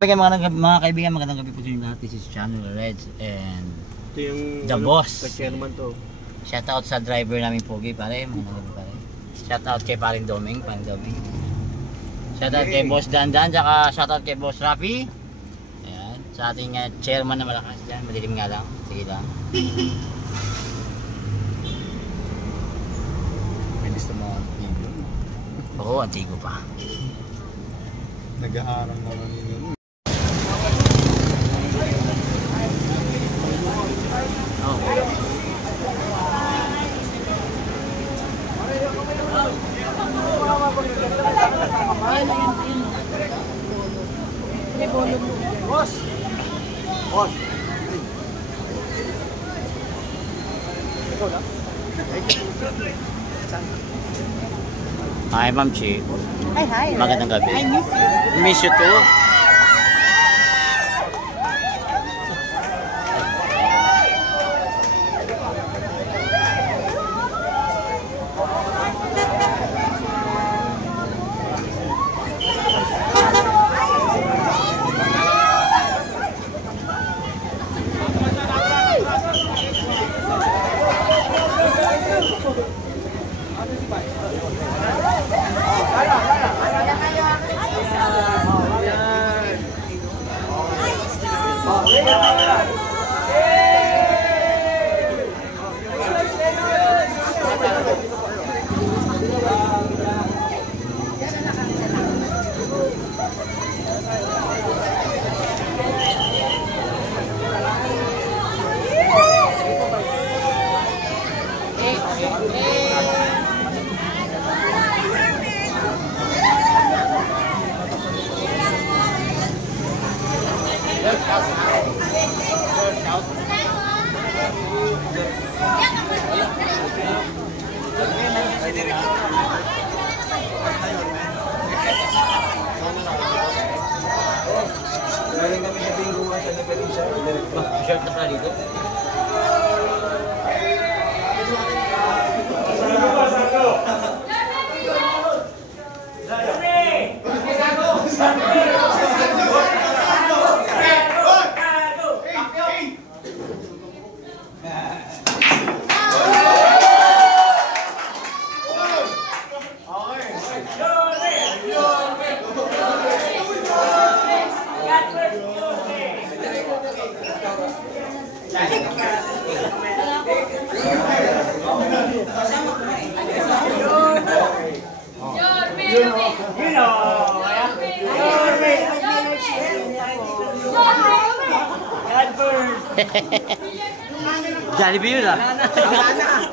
Mga kaibigan, magandang gabi po sa inyo lahat. This is Channel Reds and ito yung The Boss. Chairman to. Shout out sa driver namin Pogi, pare. Magandang gabi, pare. Shout out kay paring Doming, shout out kay Boss Dandan, tsaka shout out kay Boss Rafi. Ayan, sa ating chairman na malakas dyan. Madilim nga lang. Sige lang. May gusto mo Antigo? Oo, Antigo pa. Nag-aarang naman yun. Boss! Boss! Hi, Ma'am Chi. Hi. Magandang gabi. I miss you. Miss you too. Galing kami sa bingo sa Naperisha. Shirt na pala dito. Jollibee yun ah.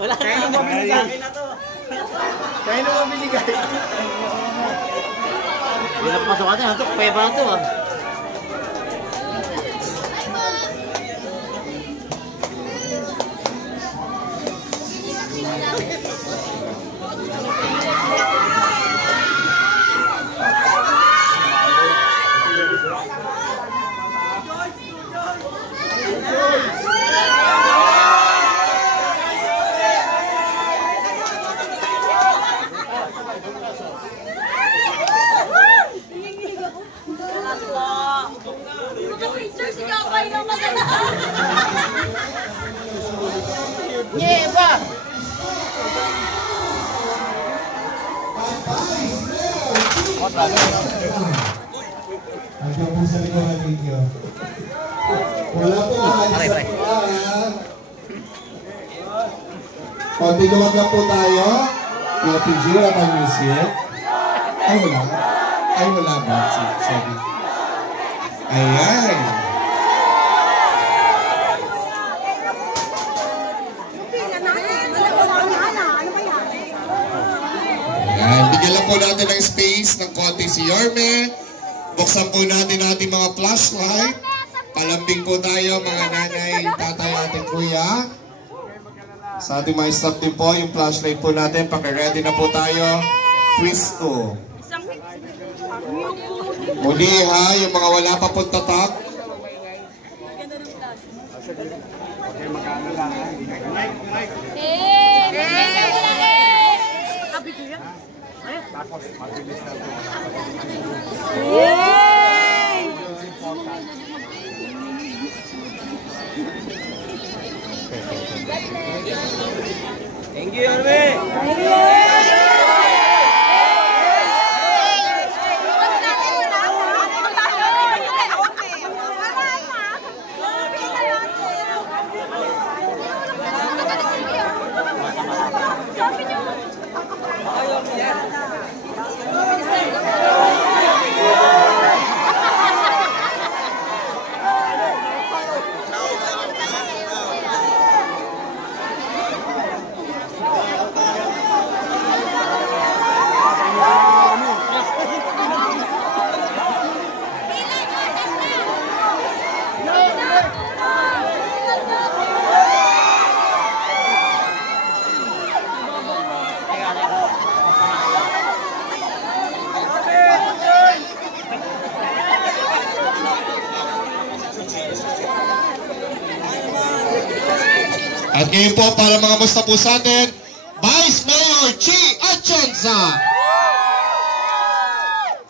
Wala na. Kaya nung mabiligay. Kaya nung mabiligay. Hindi na papasok natin. Ito, pwede na ito ah. Hanggang po sa likuran ninyo. Wala po maalis sa kuhaan. Kontinuwag lang po tayo. PG, wala tayong music. Ay, wala. Ay, wala ba? Sorry. Ayan. Ayan. Bigyan lang po natin ng space ng konti si Yorme. Buksan po natin ating mga flashlight. Palambing po tayo mga nanay, tatay, ating kuya. Sa ating mga staff din po, yung flashlight po natin. Pag-ready na po tayo. Twist to. Muli ha, yung mga wala pa po tatak. At ngayon po, para mga musta po sa atin, Vice Mayor Chi Atienza.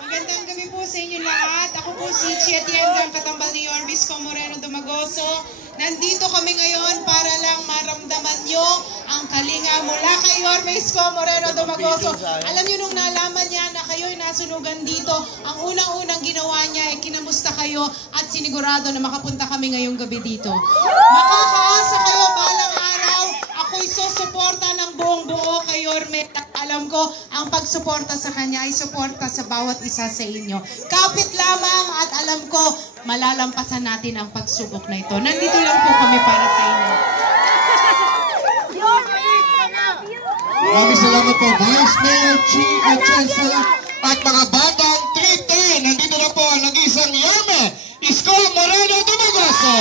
Magandang gabi po sa inyo lahat. Ako po si Chi Atienza, ang katambal ni Yorme Isko Moreno Dumagoso. Nandito kami ngayon para lang maramdaman nyo ang kalinga mula kay Yorme Isko Moreno Dumagoso. Alam nyo, nung nalaman niya na kayo'y nasunugan dito, ang unang-unang ginawa niya ay kinamusta kayo at sinigurado na makapunta kami ngayong gabi dito. Makakaasa kayo balang araw, ako'y susuporta ng buong buo kay Yorme. Alam ko, ang pagsuporta sa kanya ay suporta sa bawat isa sa inyo. Kapit lamang at alam ko, malalampasan natin ang pagsubok na ito. Nandito lang po kami para sa inyo. Maraming salamat po, Vice Mayor Chi Atienza at mga batang 310. Nandito na po ang nag-isang Yorme Isko Moreno Dumagoso.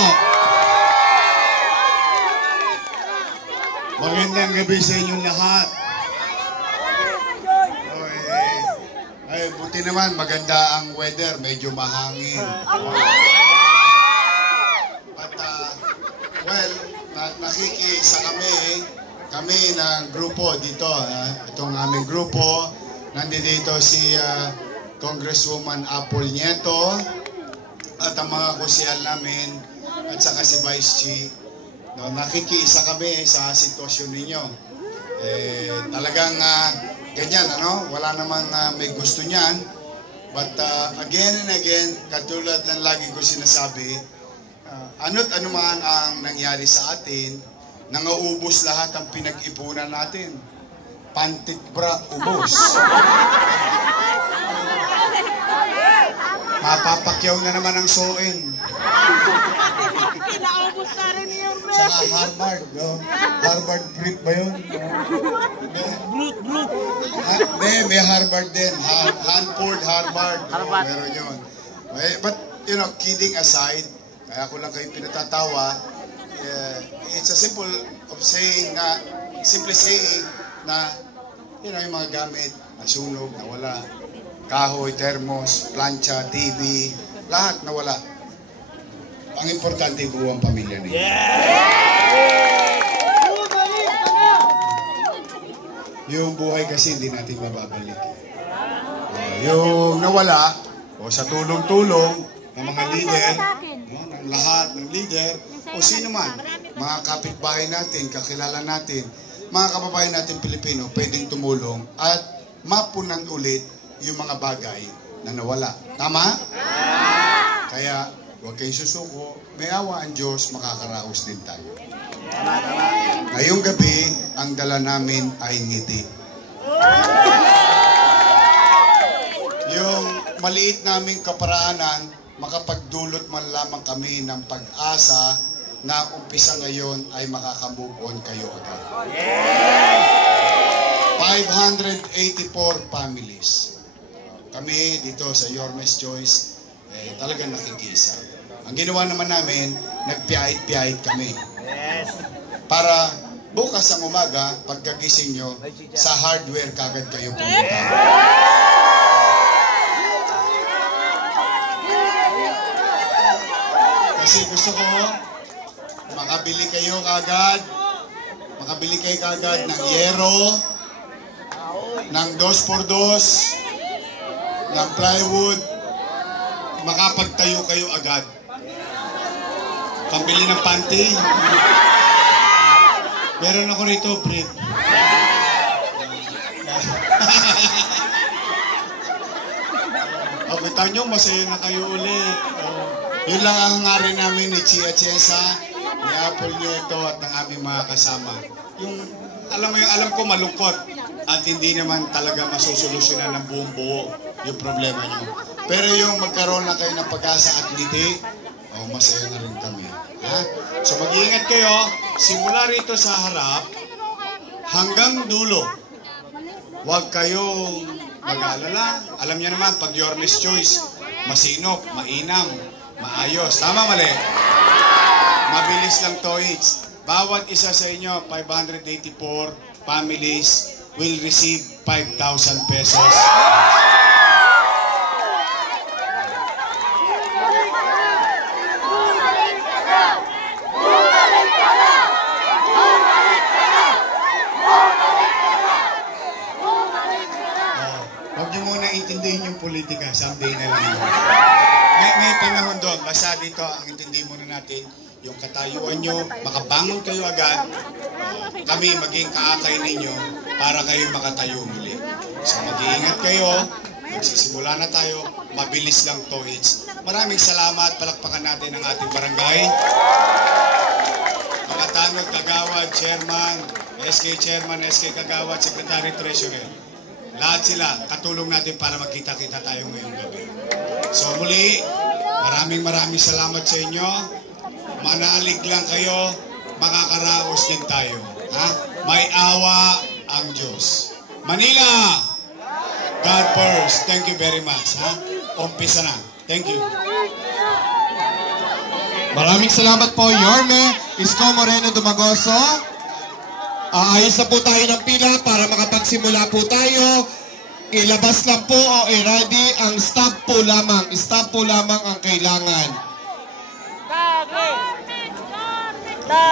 Magandang gabi sa inyong lahat. Ay, buti naman, maganda ang weather, medyo mahangin. But, well, nakikiisa kami ng grupo dito. Itong aming grupo, nandito si Congresswoman Apple Nieto at ang mga kusyal namin at saka si Vice Chi. No, nakikiisa kami sa sitwasyon ninyo. Talagang ganyan, ano? Wala namang may gusto niyan. But again and again, katulad ng lagi ko sinasabi, ano't anuman ang nangyari sa atin, nangaubos lahat ang pinag-ipunan natin. Pantit bra, ubos. Mapapakyaw na naman ang soin. Kinaubos na rin yung Saka Harvard, no? Harvard brief ba yun? May Harvard din. Hanford, Harvard. Meron yun. But, you know, kidding aside, kaya ko lang kayo pinatatawa, it's a simple saying na, you know, yung mga gamit, nasunog, nawala. Kahoy, thermos, plancha, TV, lahat nawala. Ang importante, buong pamilya ninyo. Yung buhay kasi hindi natin mababalik. Yung nawala, o sa tulong-tulong ng mga leader, ng lahat ng leader, o sino man, mga kapitbahay natin, kakilala natin, mga kababayan natin Pilipino, pwedeng tumulong at mapunan ulit yung mga bagay na nawala. Tama? Kaya, huwag kayong susuko. May awa ang Diyos, makakaraos din tayo. Ngayong gabi, ang dala namin ay ngiti. Yung maliit naming kaparaanan, makapagdulot man lamang kami ng pag-asa na umpisa ngayon ay makakamove on kayo agad. 584 families. Kami dito sa Yorme's Choice, talagang nakikisa. Ang ginawa naman namin, nagpiyahit-piyahit kami. Para bukas ang umaga, pagkagising nyo, sa hardware kagad kayo pumunta. Kasi gusto ko, makabili kayo kagad ng yero, ng 2x2, ng plywood, makapagtayo kayo agad. Pambili ng panty. Meron ako rito, brick. O, kita nyo, masaya na kayo ulit. Yun lang ang hangarin namin ni Chi Atienza, ni Apple Nieto at ng aming mga kasama. Yung, alam ko malungkot at hindi naman talaga masusolusyonan ng buong buo yung problema nyo. Pero yung magkaroon na kayo ng pag-asa at ngiti, masaya na rin kami. Ha? So mag-iingat kayo, simula rito sa harap, hanggang dulo. Huwag kayong mag-alala. Alam niyo naman, pag Yorme's Choice, masinop, mainam, maayos. Tama, mali? Mabilis lang to, it's. Bawat isa sa inyo, 584 families will receive 5,000 pesos. City ka, someday na lang. May panahon doon. Basta dito, ang intindi muna natin, yung katayuan nyo, makabangon kayo agad, kami maging kaakay ninyo para kayo makatayo muli. So mag-iingat kayo, magsisimula na tayo, mabilis lang to. Maraming salamat, palakpakan natin ang ating barangay. Mga tanod, kagawad, chairman, SK chairman, SK kagawad, secretary, treasurer. Lahat sila, katulong natin para magkita-kita tayo ngayong gabi. So muli, maraming salamat sa inyo. Manalig lang kayo, makakaraos din tayo. Ha? May awa ang Diyos. Manila! God first. Thank you very much. Ha? Umpisa na. Thank you. Maraming salamat po, Yorme Isko Moreno Dumagoso. Ayos na po tayo ng pila para makapagsimula po tayo. Ilabas lang po o i-ready ang stop po lamang. Stop po lamang ang kailangan.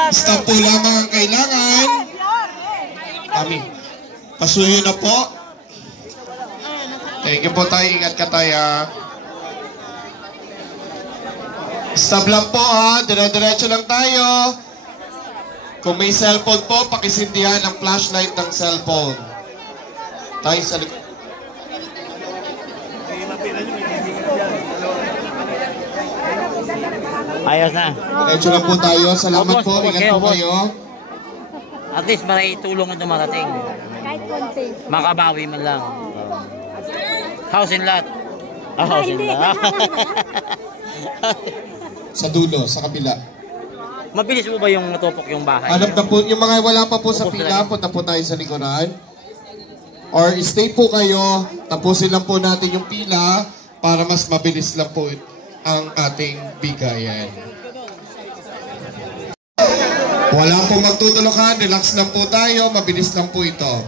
Stop po lamang ang kailangan. Kami. Pasuyo na po. Thank you po tayo. Ingat ka tayo. Stop lang po ha. Dire-diretso lang tayo. Kung may cellphone po, pakisindihan ang flashlight ng cellphone. Tayo sa likod. Ayos na. Diretso lang po tayo. Salamat po. Ingat po kayo. At least may tulong ang dumarating. Kahit konti. Makabawi man lang. House in lot. House in lot. Sa dulo, sa kabila. Mabilis mo ba yung natupok yung bahay? Alam na po, yung mga wala pa po sa pila, punta po tayo sa likuran. Or stay po kayo, tapusin lang po natin yung pila para mas mabilis lang po ang ating bigayan. Wala po magtutulukan, relax lang po tayo, mabilis lang po ito.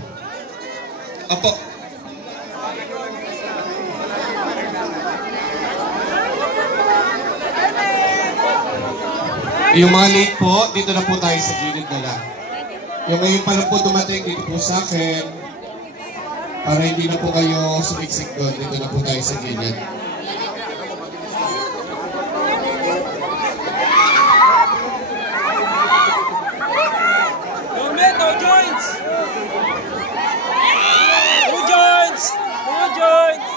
Apo. Yung mga late po, dito na po tayo sa gilid na lang. Yung ngayon pa lang po dumating, dito po sa akin. Para hindi na po kayo sumiksik doon, dito na po tayo sa gilid. No joints! No joints! No joints!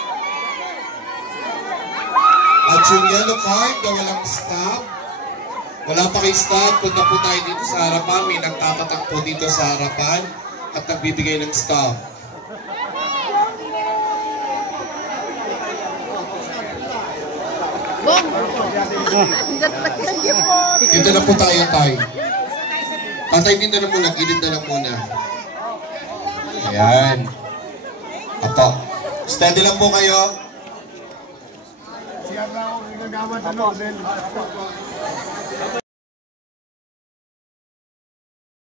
At yung yellow card na walang stop, wala pa kayo stop, punta po tayo dito sa harapan. May nagtatatak po dito sa harapan at nagbibigay ng stop. Dito na po tayo. Tatay, dito na muna, gilid na lang muna. Ayan. Apo. Steady lang po kayo.